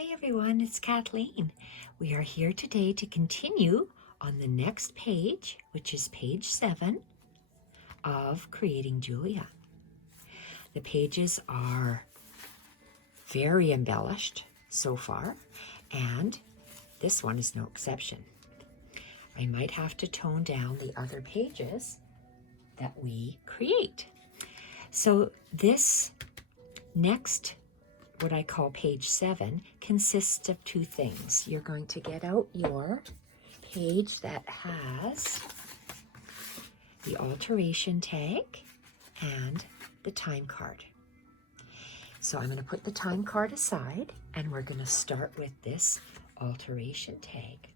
Hi everyone, it's Kathleen. We are here today to continue on the next page, which is page 7 of Creating Julia. The pages are very embellished so far, and this one is no exception. I might have to tone down the other pages that we create. So this next, what I call page 7, consists of two things. You're going to get out your page that has the alteration tag and the time card. So I'm going to put the time card aside and we're going to start with this alteration tag.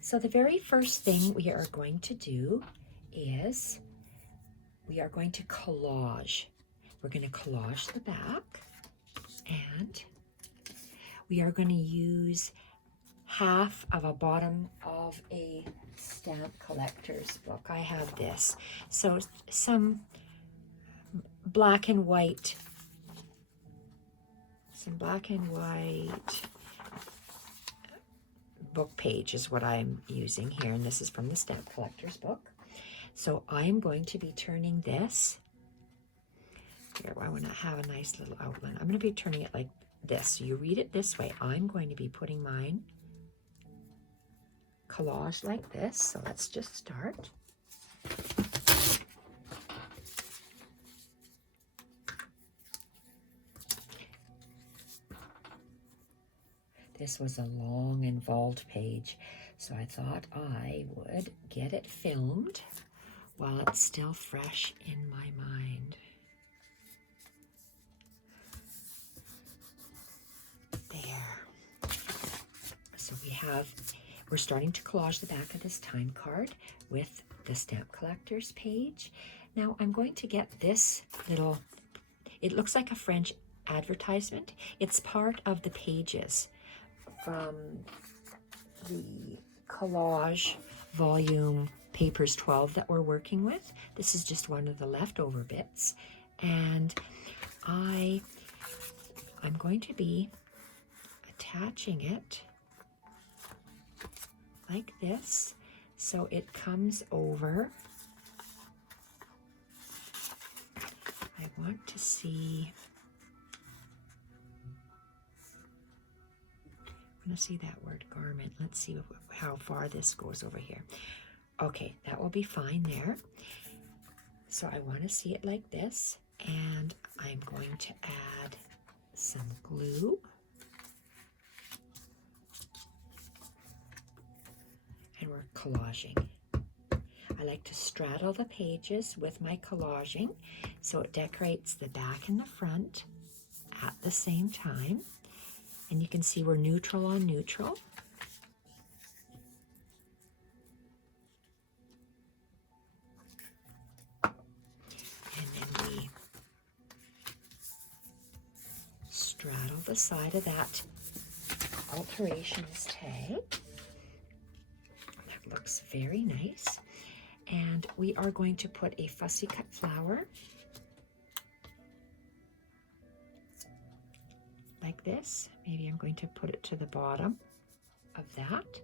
So the very first thing we are going to do is we are going to collage. We're going to collage the back. And we are going to use half of a bottom of a stamp collector's book. I have this. So some black and white book page is what I'm using here. And this is from the stamp collector's book. So I'm going to be turning this. Here, I want to have a nice little outline. I'm going to be turning it like this. So you read it this way. I'm going to be putting mine collage like this. So let's just start. This was a long, involved page, so I thought I would get it filmed while it's still fresh in my mind. So we're starting to collage the back of this time card with the stamp collector's page. Now I'm going to get this little, it looks like a French advertisement. It's part of the pages from the Collage volume papers 12 that we're working with. This is just one of the leftover bits. And I'm going to be attaching it like this, so it comes over. I want to see, that word garment. Let's see how far this goes over here. Okay, that will be fine there. So I want to see it like this, and I'm going to add some glue. And we're collaging. I like to straddle the pages with my collaging so it decorates the back and the front at the same time. And you can see we're neutral on neutral. And then we straddle the side of that alterations tag. Looks very nice. And we are going to put a Fussy Cut Flower like this. Maybe I'm going to put it to the bottom of that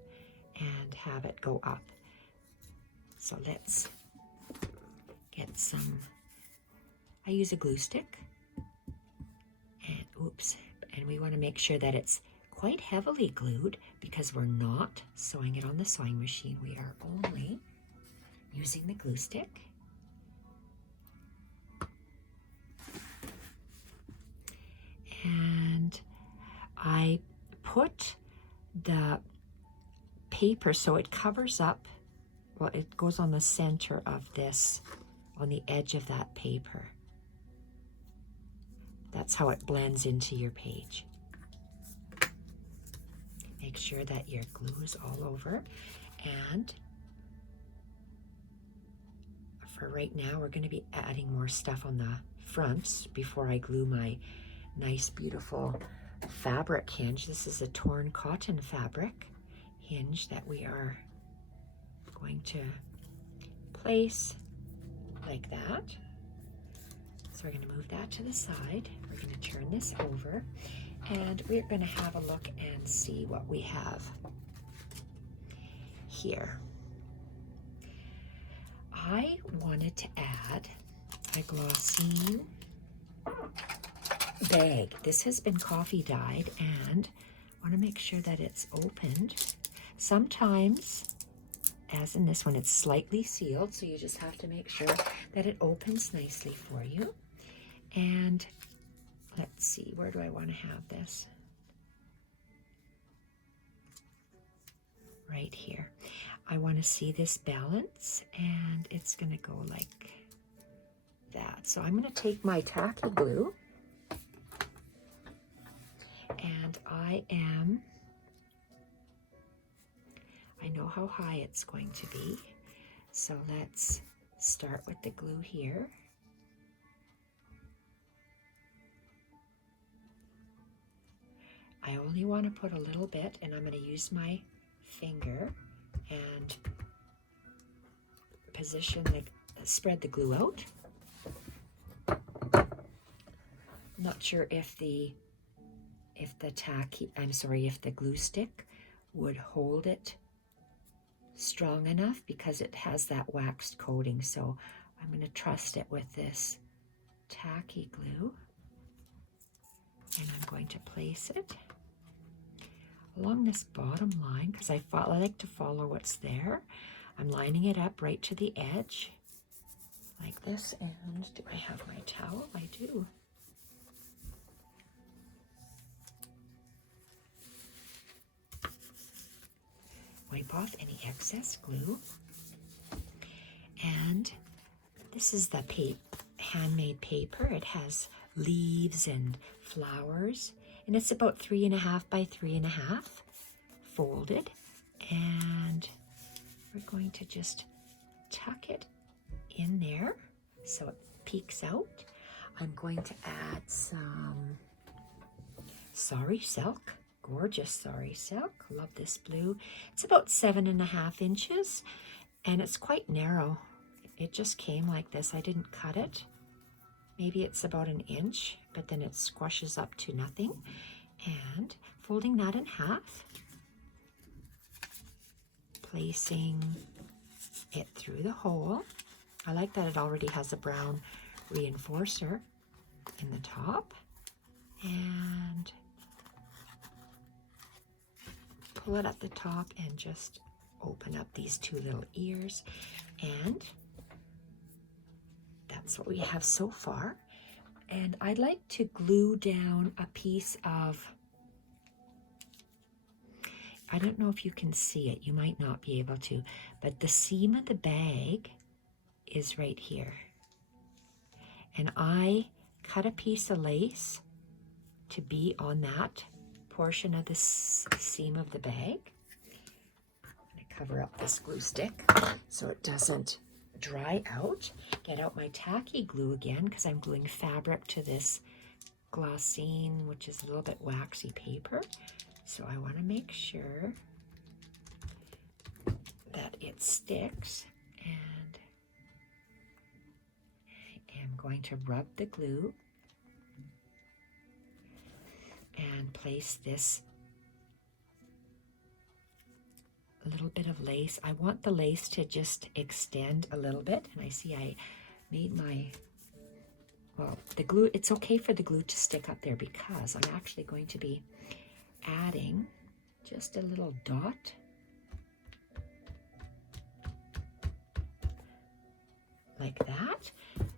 and have it go up. So let's get some, I use a glue stick, and and we want to make sure that it's quite heavily glued because we're not sewing it on the sewing machine. We are only using the glue stick. And I put the paper so it covers up, well, it goes on the center of this, on the edge of that paper. That's how it blends into your page. Make sure that your glue is all over. And for right now, we're going to be adding more stuff on the fronts before I glue my nice, beautiful fabric hinge. This is a torn cotton fabric hinge that we are going to place like that. So we're going to move that to the side. We're going to turn this over, And we're going to have a look and see what we have here. I wanted to add a glossine bag. This has been coffee dyed, and I want to make sure that it's opened. Sometimes, as in this one, it's slightly sealed, so you just have to make sure that it opens nicely for you. And let's see, where do I want to have this? Right here. I want to see this balance, and it's going to go like that. So I'm going to take my tacky glue, and I know how high it's going to be. So let's start with the glue here. I only want to put a little bit, and I'm going to use my finger and spread the glue out. I'm not sure if the glue stick would hold it strong enough because it has that waxed coating. So I'm going to trust it with this tacky glue, and I'm going to place it along this bottom line because I like to follow what's there. I'm lining it up right to the edge like this. And do I have my towel? I do. Wipe off any excess glue. And this is the handmade paper. It has leaves and flowers, and it's about 3.5 by 3.5 folded. And we're going to just tuck it in there so it peeks out. I'm going to add some sari silk. Gorgeous sari silk. Love this blue. It's about 7.5 inches, and it's quite narrow. It just came like this. I didn't cut it. Maybe it's about 1 inch, but then it squashes up to nothing. And folding that in half, placing it through the hole. I like that it already has a brown reinforcer in the top. And pull it at the top and just open up these 2 little ears. And that's what we have so far. And I'd like to glue down a piece of, I don't know if you can see it, you might not be able to, but the seam of the bag is right here. And I cut a piece of lace to be on that portion of the seam of the bag. I'm going to cover up this glue stick so it doesn't dry out. Get out my tacky glue again because I'm gluing fabric to this glossine, which is a little bit waxy paper. So I want to make sure that it sticks, and I am going to rub the glue and place this little bit of lace. I want the lace to just extend a little bit, and I see I made the glue, it's okay for the glue to stick up there because I'm actually going to be adding just a little dot like that,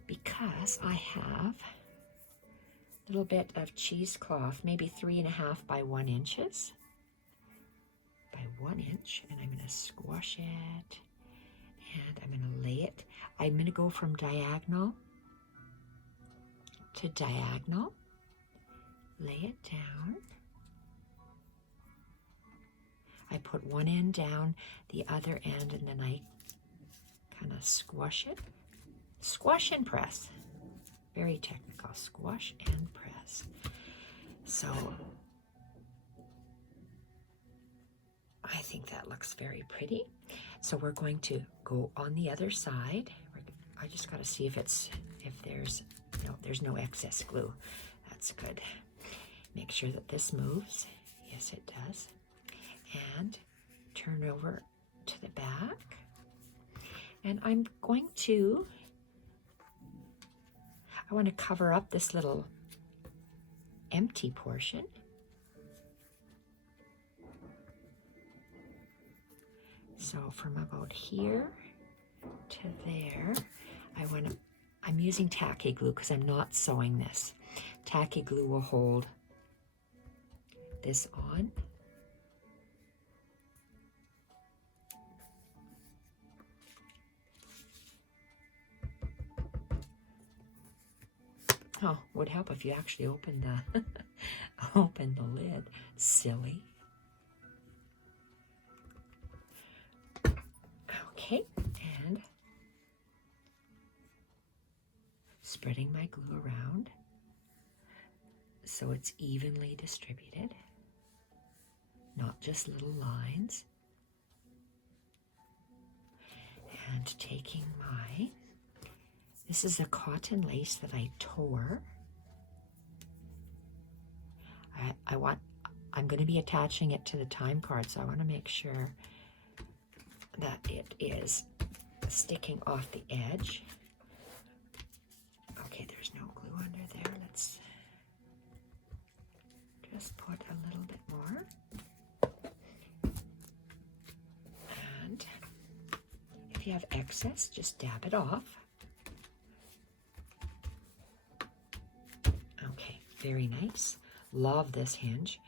because I have a little bit of cheesecloth, maybe 3.5 by 1 inches. By 1 inch, and I'm going to squash it, and I'm going to lay it. I'm going to go from diagonal to diagonal, lay it down. I put one end down, the other end, and then I kind of squash it. Squash and press. Very technical. Squash and press. So I think that looks very pretty. So we're going to go on the other side. I just got to see if there's no excess glue. That's good. Make sure that this moves. Yes, it does. And turn over to the back. And I'm going to, I want to cover up this little empty portion. So from about here to there, I'm using tacky glue because I'm not sewing this. Tacky glue will hold this on. Oh, would help if you actually opened the open the lid. Silly. Okay, and spreading my glue around so it's evenly distributed, not just little lines. And taking this is a cotton lace that I tore. I'm going to be attaching it to the time card, so I want to make sure that it is sticking off the edge. Okay, there's no glue under there. Let's just put a little bit more. And if you have excess, just dab it off. Okay, very nice. Love this hinge.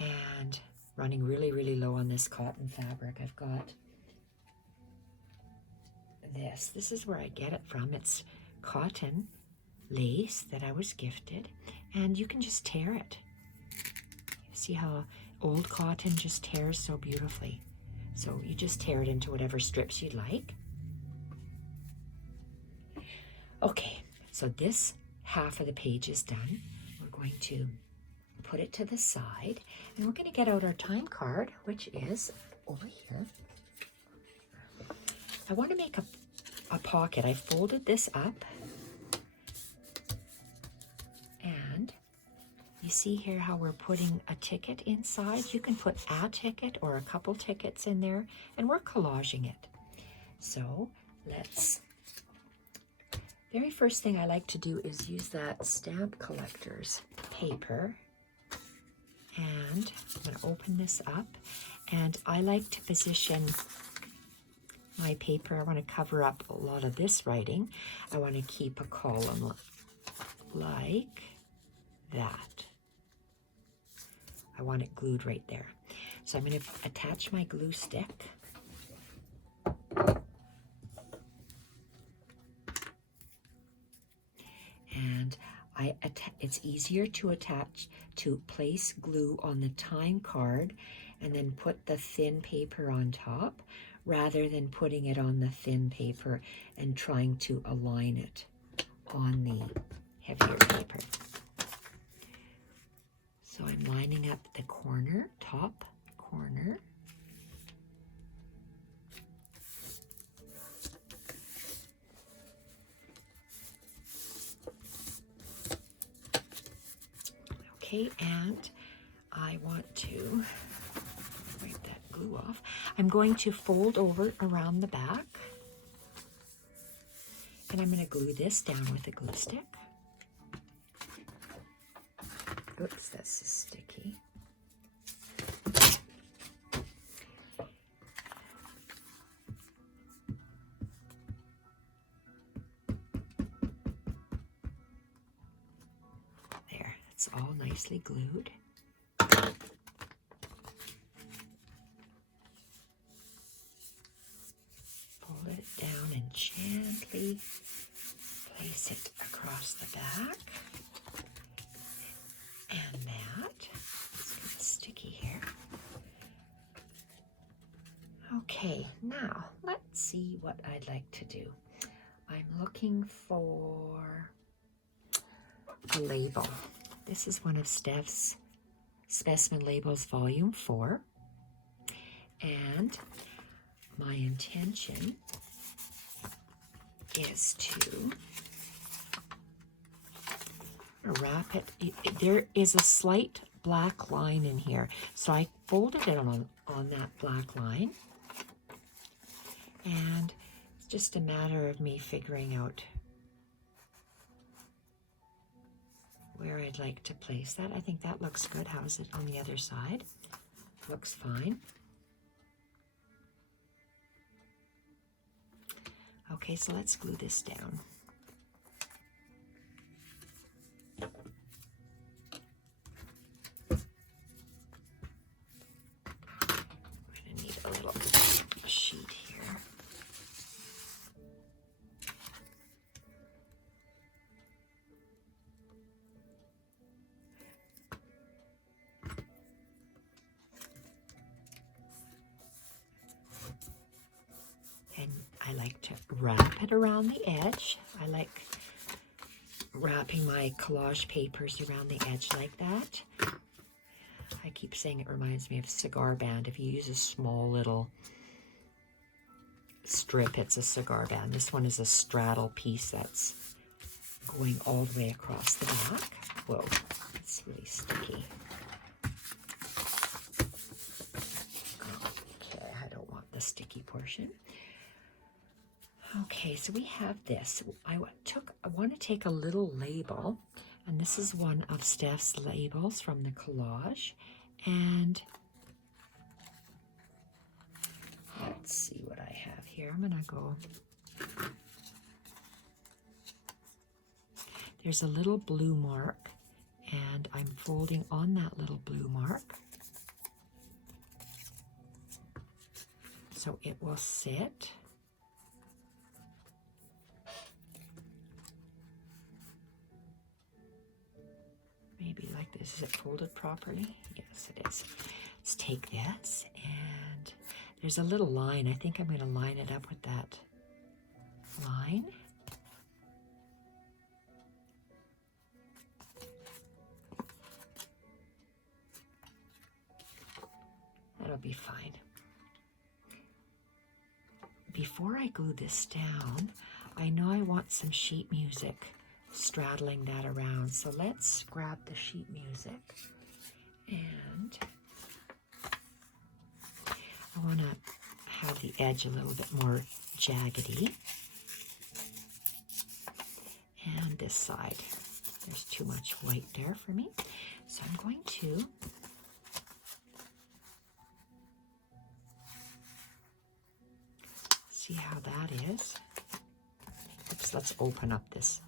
And running really, really low on this cotton fabric. I've got this. This is where I get it from. It's cotton lace that I was gifted. And you can just tear it. See how old cotton just tears so beautifully. So you just tear it into whatever strips you'd like. Okay, so this half of the page is done. We're going to put it to the side, and we're going to get out our time card, which is over here. I want to make a pocket. I folded this up, and you see here how we're putting a ticket inside. You can put a ticket or a couple tickets in there, and we're collaging it. So very first thing I like to do is use that Stamp Collector's paper. And I'm going to open this up, and I like to position my paper. I want to cover up a lot of this writing. I want to keep a column like that. I want it glued right there. So I'm going to attach my glue stick. And it's easier to place glue on the time card and then put the thin paper on top rather than putting it on the thin paper and trying to align it on the heavier paper. So I'm lining up the top corner. Okay, and I want to wipe that glue off. I'm going to fold over around the back, and I'm going to glue this down with a glue stick. Oops, that's sticky. There, it's all nicely glued. Fold it down and gently place it across the back. And that, it's kind of sticky here. Okay, now let's see what I'd like to do. I'm looking for a label. This is one of Steph's Specimen Labels Volume 4. And my intention is to wrap it. There is a slight black line in here. So I folded it on that black line. And it's just a matter of me figuring out where I'd like to place that. I think that looks good. How is it on the other side? Looks fine. Okay, so let's glue this down. I'm going to need a little sheet here. And I like to wrap it around the edge. I like wrapping my collage papers around the edge like that. I keep saying it reminds me of a cigar band. If you use a small little strip, it's a cigar band. This one is a straddle piece that's going all the way across the back. Whoa, it's really sticky. Okay, I don't want the sticky portion. Okay, so we have this. I want to take a little label, and this is one of Steph's labels from the collage. And let's see what I have here. I'm going to go. There's a little blue mark, and I'm folding on that little blue mark, so it will sit. Maybe like this. Is it folded properly? Yes, it is. Let's take this, and there's a little line. I think I'm going to line it up with that line. That'll be fine. Before I glue this down, I know I want some sheet music straddling that around. So let's grab the sheet music, and I want to have the edge a little bit more jaggedy. And this side, there's too much white there for me. So I'm going to see how that is. Oops, let's open up this.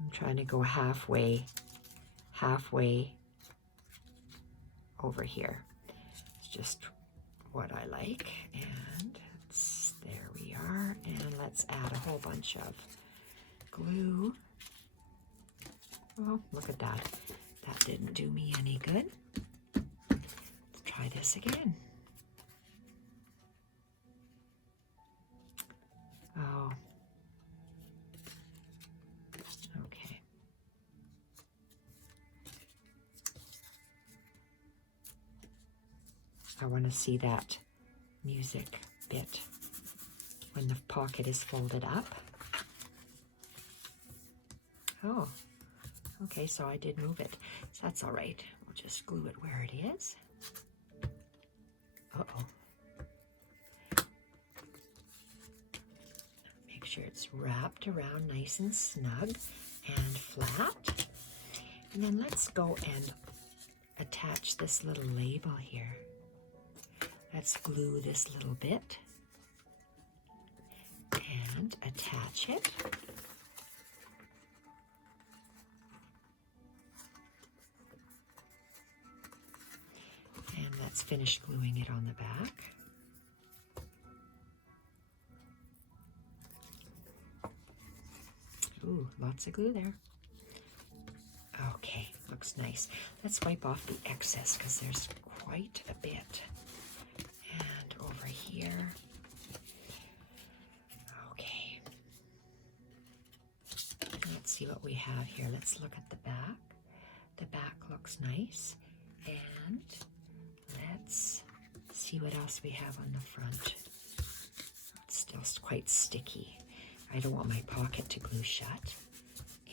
I'm trying to go halfway over here. It's just what I like. And there we are. And let's add a whole bunch of glue. Oh, look at that. That didn't do me any good. Let's try this again. Oh. Okay. I want to see that music bit when the pocket is folded up. Oh, okay, so I did move it. So that's all right. We'll just glue it where it is. Uh-oh. Make sure it's wrapped around nice and snug and flat. And then let's go and attach this little label here. Let's glue this little bit and attach it. And let's finish gluing it on the back. Ooh, lots of glue there. Okay, looks nice. Let's wipe off the excess because there's quite a bit. And over here. Okay. Let's see what we have here. Let's look at the back. The back looks nice. And let's see what else we have on the front. It's still quite sticky. I don't want my pocket to glue shut.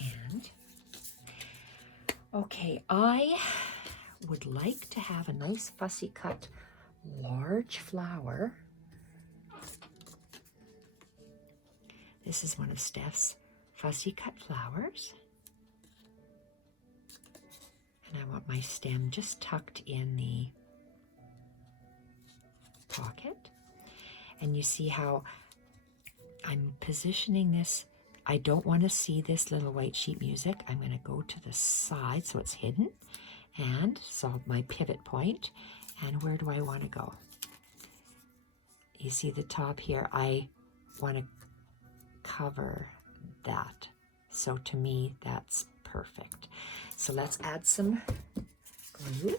And, okay, I would like to have a nice fussy cut large flower. This is one of Steph's Fussy Cut Flowers. And I want my stem just tucked in the pocket. And you see how I'm positioning this. I don't want to see this little white sheet music. I'm going to go to the side so it's hidden and solve my pivot point. And where do I want to go? You see the top here? I want to cover that. So to me, that's perfect. So let's add some glue.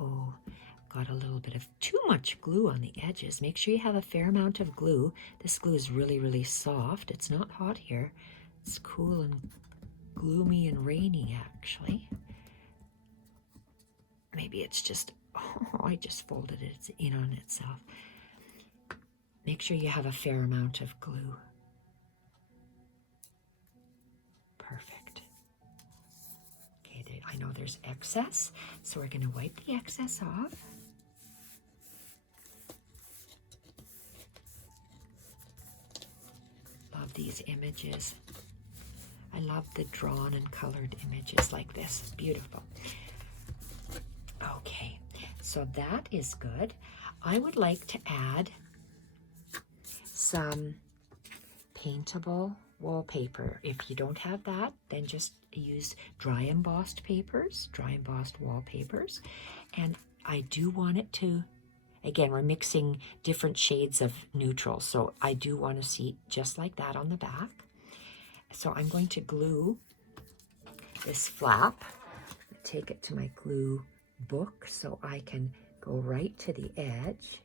Oh, got a little bit of too much glue on the edges. Make sure you have a fair amount of glue. This glue is really, really soft. It's not hot here. It's cool and gloomy and rainy, actually. Maybe it's just, oh, I just folded it in on itself. Make sure you have a fair amount of glue. Perfect. Okay, I know there's excess, so we're going to wipe the excess off. Love these images. I love the drawn and colored images like this. Beautiful. Okay, so that is good. I would like to add some paintable wallpaper. If you don't have that, then just use dry embossed papers, dry embossed wallpapers. And I do want it to, again, we're mixing different shades of neutral, so I do want to see just like that on the back. So I'm going to glue this flap, take it to my glue book so I can go right to the edge.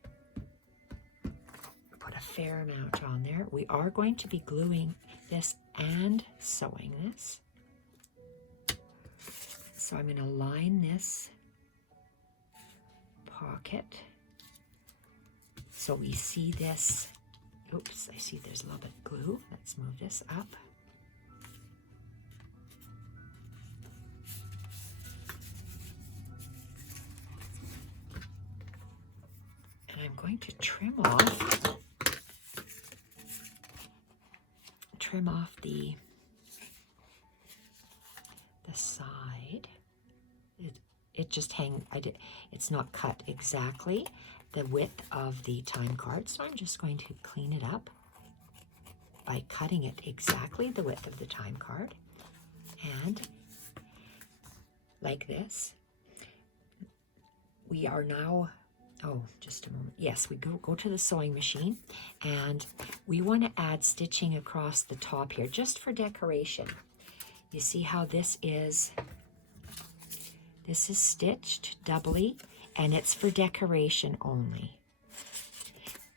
Put a fair amount on there. We are going to be gluing this and sewing this. So I'm going to line this pocket so we see this. Oops, I see there's a little bit of glue. Let's move this up. And I'm going to trim off the side. It just it's not cut exactly the width of the time card, so I'm just going to clean it up by cutting it exactly the width of the time card. And like this, we are now, oh, just a moment. Yes, we go to the sewing machine, and we want to add stitching across the top here just for decoration. You see how this is stitched doubly, and it's for decoration only.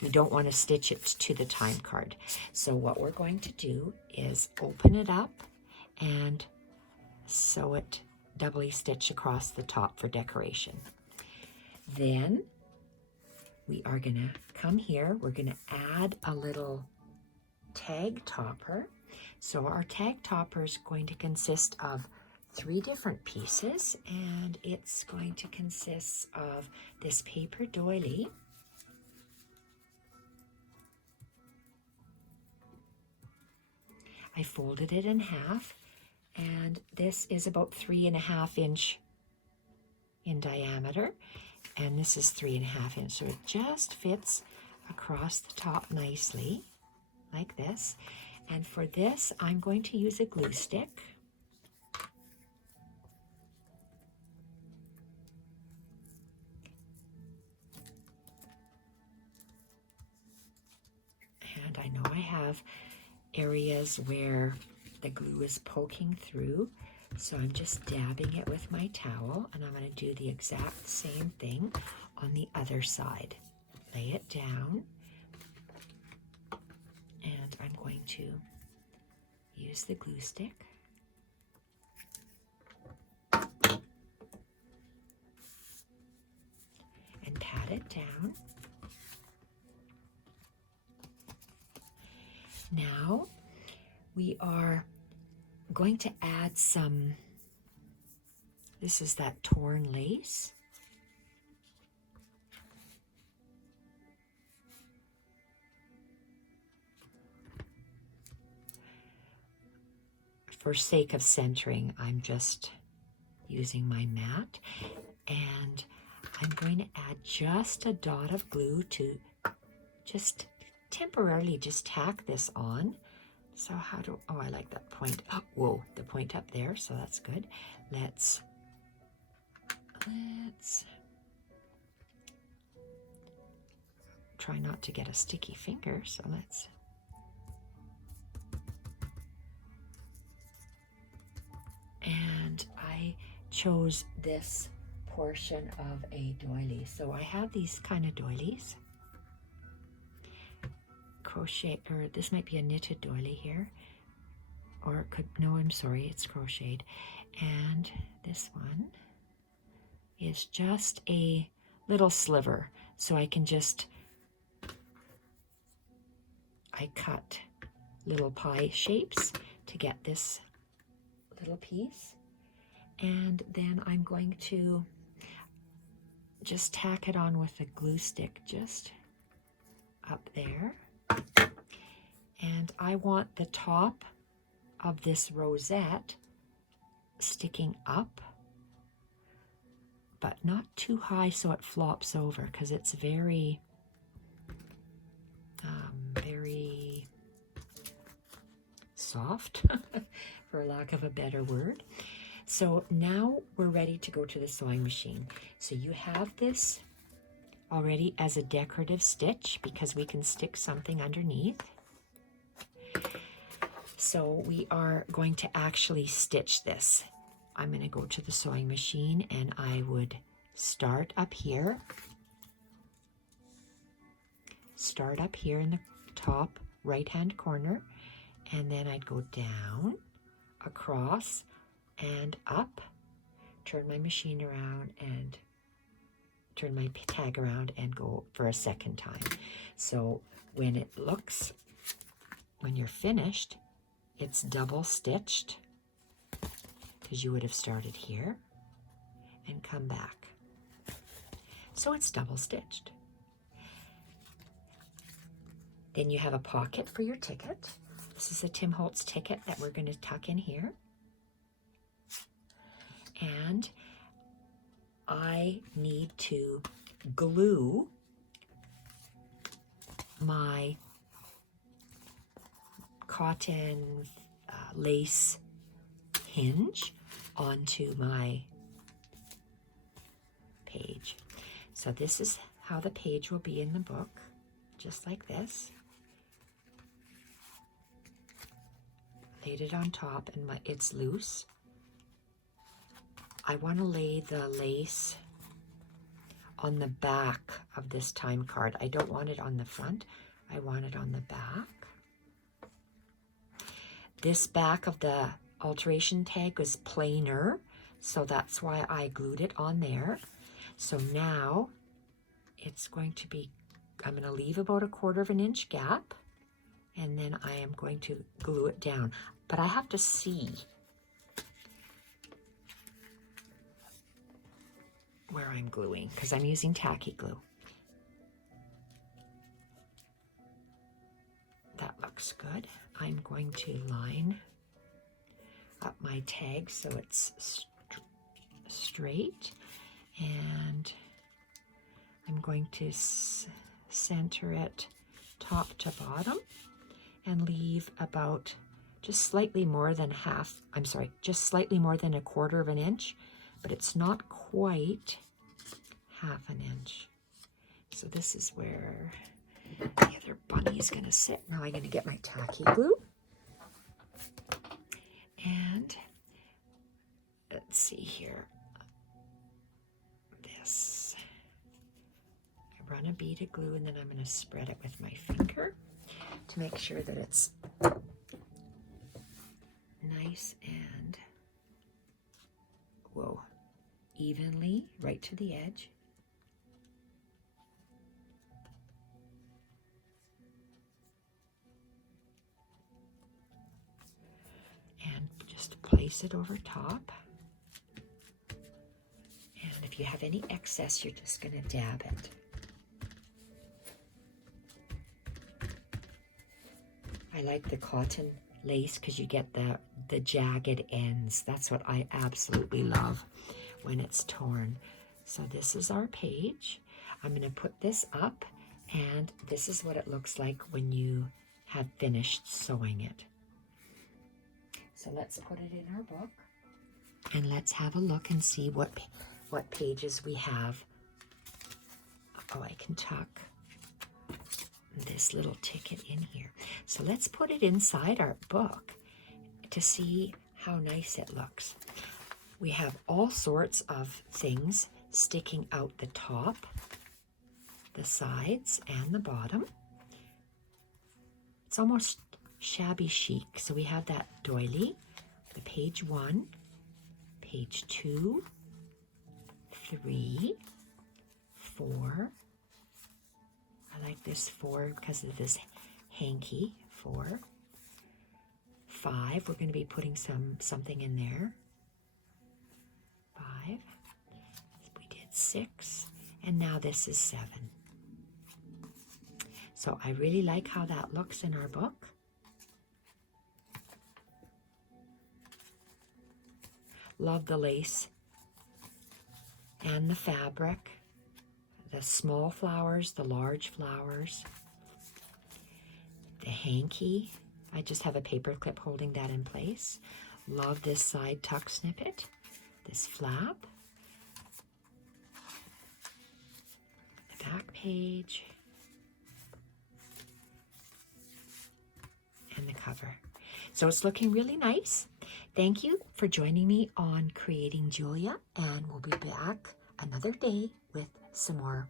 We don't want to stitch it to the time card. So what we're going to do is open it up and sew it doubly stitched across the top for decoration. Then we are going to come here. We're going to add a little tag topper. So our tag topper is going to consist of 3 different pieces, and it's going to consist of this paper doily, I folded it in half, and this is about 3.5 inch in diameter, and this is 3.5 inch, so it just fits across the top nicely like this. And for this, I'm going to use a glue stick. And I know I have areas where the glue is poking through, so I'm just dabbing it with my towel, and I'm going to do the exact same thing on the other side. Lay it down, And I'm going to use the glue stick. And pat it down. Now we are going to add some, this is that torn lace. For sake of centering, I'm just using my mat, and I'm going to add just a dot of glue to just temporarily just tack this on. So how do, oh, I like that point. Oh, whoa, the point up there, so that's good. Let's try not to get a sticky finger, so let's, and I chose this portion of a doily. So I have these kind of doilies. Crochet, or this might be a knitted doily here, or it could, no, I'm sorry, it's crocheted. And this one is just a little sliver, so I can just, I cut little pie shapes to get this little piece, and then I'm going to just tack it on with a glue stick just up there. And I want the top of this rosette sticking up, but not too high so it flops over, because it's very, very soft, for lack of a better word. So now we're ready to go to the sewing machine. So you have this already as a decorative stitch, because we can stick something underneath. So we are going to actually stitch this. I'm going to go to the sewing machine, and I would start up here in the top right hand corner, and then I'd go down, across, and up, turn my machine around and turn my tag around and go for a second time. So when it looks, when you're finished, it's double stitched, because you would have started here and come back. So it's double stitched. Then you have a pocket for your ticket. This is a Tim Holtz ticket that we're going to tuck in here. And I need to glue my cotton lace hinge onto my page. So this is how the page will be in the book, just like this. Laid it on top, and it's loose. I want to lay the lace on the back of this time card. I don't want it on the front. I want it on the back. This back of the alteration tag was plainer, so that's why I glued it on there. So now it's going to be, I'm going to leave about 1/4 inch gap, and then I am going to glue it down. But I have to see where I'm gluing, because I'm using tacky glue. That looks good. I'm going to line up my tag so it's straight, and I'm going to center it top to bottom and leave about just slightly more than just slightly more than 1/4 inch, but it's not quite 1/2 inch. So this is where the other bunny is going to sit. Now I'm going to get my tacky glue. And let's see here. This. I run a bead of glue, and then I'm going to spread it with my finger to make sure that it's nice and, whoa, evenly right to the edge. And just place it over top. And if you have any excess, you're just going to dab it. I like the cotton lace because you get the jagged ends. That's what I absolutely love when it's torn. So this is our page. I'm going to put this up, and this is what it looks like when you have finished sewing it. So let's put it in our book, and let's have a look and see what pages we have. Oh, I can tuck this little ticket in here. So let's put it inside our book to see how nice it looks. We have all sorts of things sticking out the top, the sides, and the bottom. It's almost shabby chic. So we have that doily, the page 1, page 2, 3, 4. I like this 4 because of this hanky. 4, 5. We're going to be putting something in there. 5. We did 6, and now this is 7. So I really like how that looks in our book. Love the lace and the fabric, the small flowers, the large flowers, the hanky. I just have a paper clip holding that in place. Love this side tuck snippet, this flap, the back page, and the cover. So it's looking really nice. Thank you for joining me on Creating Julia, and we'll be back another day with some more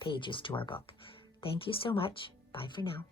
pages to our book. Thank you so much. Bye for now.